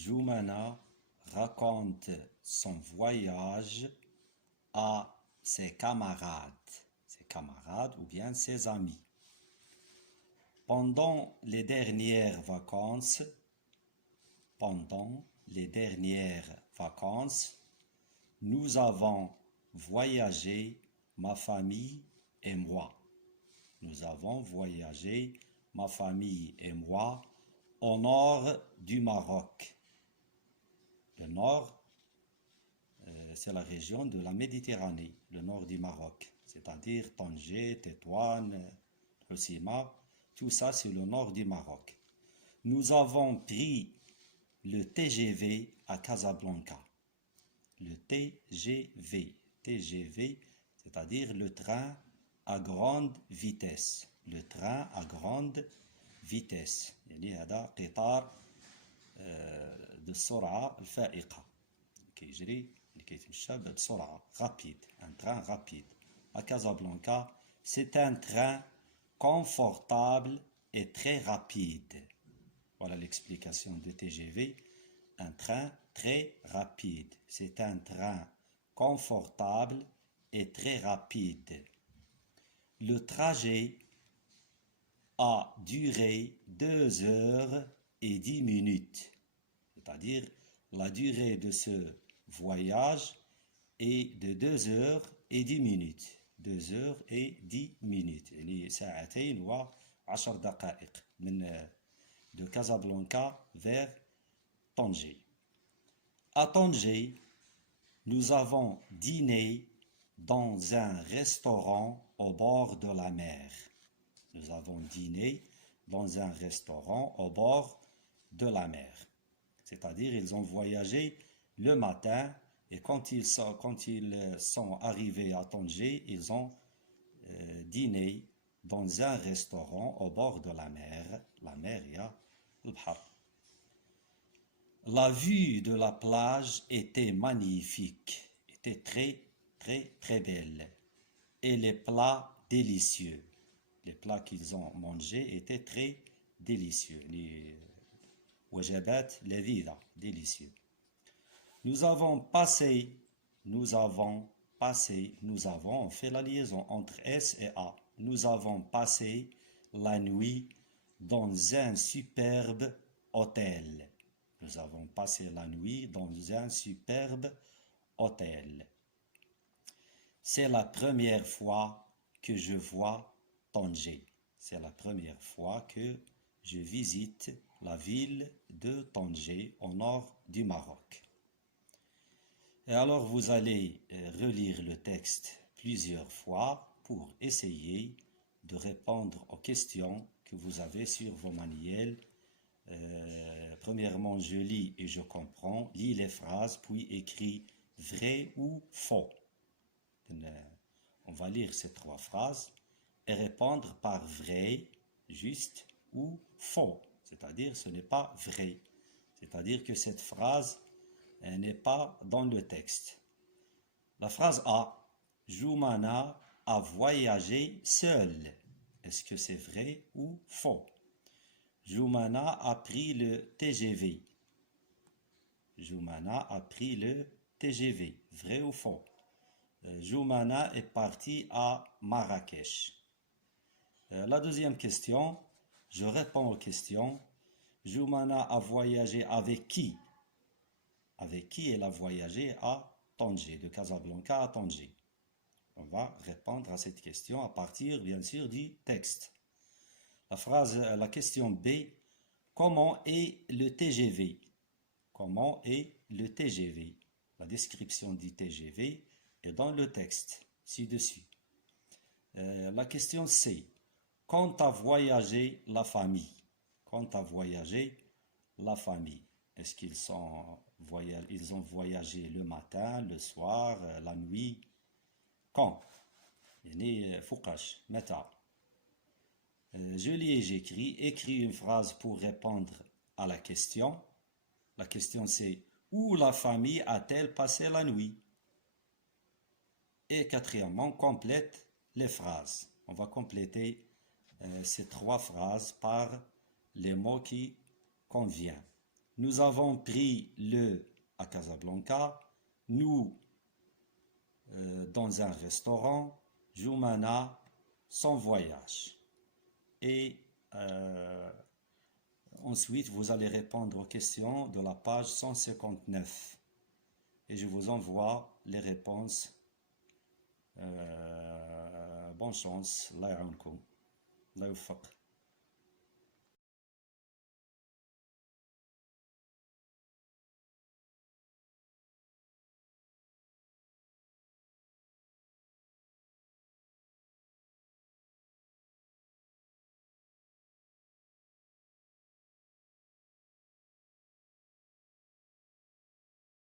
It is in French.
Joumana raconte son voyage à ses camarades ou bien ses amis. Pendant les dernières vacances, nous avons voyagé, ma famille et moi. Nous avons voyagé, ma famille et moi, au nord du Maroc. Le nord, c'est la région de la Méditerranée, le nord du Maroc, c'est-à-dire Tanger, Tétouan, Hoceima, tout ça c'est le nord du Maroc. Nous avons pris le TGV à Casablanca. Le TGV, c'est-à-dire le train à grande vitesse. Le train à grande vitesse. يعني هذا قطار بالسرعة الفائقة كيجري كيتمشى بسرعة rapide, un train rapide. À Casablanca, c'est un train confortable et très rapide. Voilà l'explication de TGV. Un train très rapide. C'est un train confortable et très rapide. Le trajet a duré 2 heures et 10 minutes. C'est-à-dire, la durée de ce voyage est de 2 heures et 10 minutes. 2 heures et 10 minutes. يعني ساعتين و10 دقائق de Casablanca vers Tanger. À Tanger, nous avons dîné dans un restaurant au bord de la mer. Nous avons dîné dans un restaurant au bord de la mer. C'est-à-dire, ils ont voyagé le matin et quand ils sont arrivés à Tanger, ils ont dîné dans un restaurant au bord de la mer. La mer, il y a le Bahar. La vue de la plage était magnifique, était très, très, très belle. Et les plats délicieux. Les plats qu'ils ont mangés étaient très délicieux. Les wajabat ladhida, délicieux. Nous avons, on fait la liaison entre S et A. Nous avons passé la nuit dans un superbe hôtel. Nous avons passé la nuit dans un superbe hôtel. C'est la première fois que je vois Tanger. C'est la première fois que je visite la ville de Tanger au nord du Maroc. Et alors vous allez relire le texte plusieurs fois pour essayer de répondre aux questions que vous avez sur vos manuels. Premièrement, je lis et je comprends, lis les phrases, puis écris vrai ou faux. On va lire ces 3 phrases et répondre par vrai, juste ou faux. C'est-à-dire ce n'est pas vrai. C'est-à-dire que cette phrase n'est pas dans le texte. La phrase A, Joumana a voyagé seul. Est-ce que c'est vrai ou faux? Joumana a pris le TGV. Joumana a pris le TGV. Vrai ou faux? Joumana est parti à Marrakech. La deuxième question, je réponds aux questions. Joumana a voyagé avec qui? Avec qui elle a voyagé à Tanger, de Casablanca à Tanger? On va répondre à cette question à partir, bien sûr, du texte. La question B, comment est le TGV? Comment est le TGV? La description du TGV est dans le texte, ci-dessus. La question C, quand a voyagé la famille? Quand a voyagé la famille? Est-ce qu'ils ont voyagé le matin, le soir, la nuit? Quand? يعني فوقاش متى? Je lis et j'écris. Écris une phrase pour répondre à la question. La question c'est où la famille a-t-elle passé la nuit? Et quatrièmement, complète les phrases. On va compléter ces 3 phrases par les mots qui conviennent. Nous avons pris le à Casablanca. Nous, dans un restaurant. Joumana, son voyage. Et ensuite, vous allez répondre aux questions de la page 159. Et je vous envoie les réponses. Bonne chance. Allah ya'ounkoum. Allah yawfaq.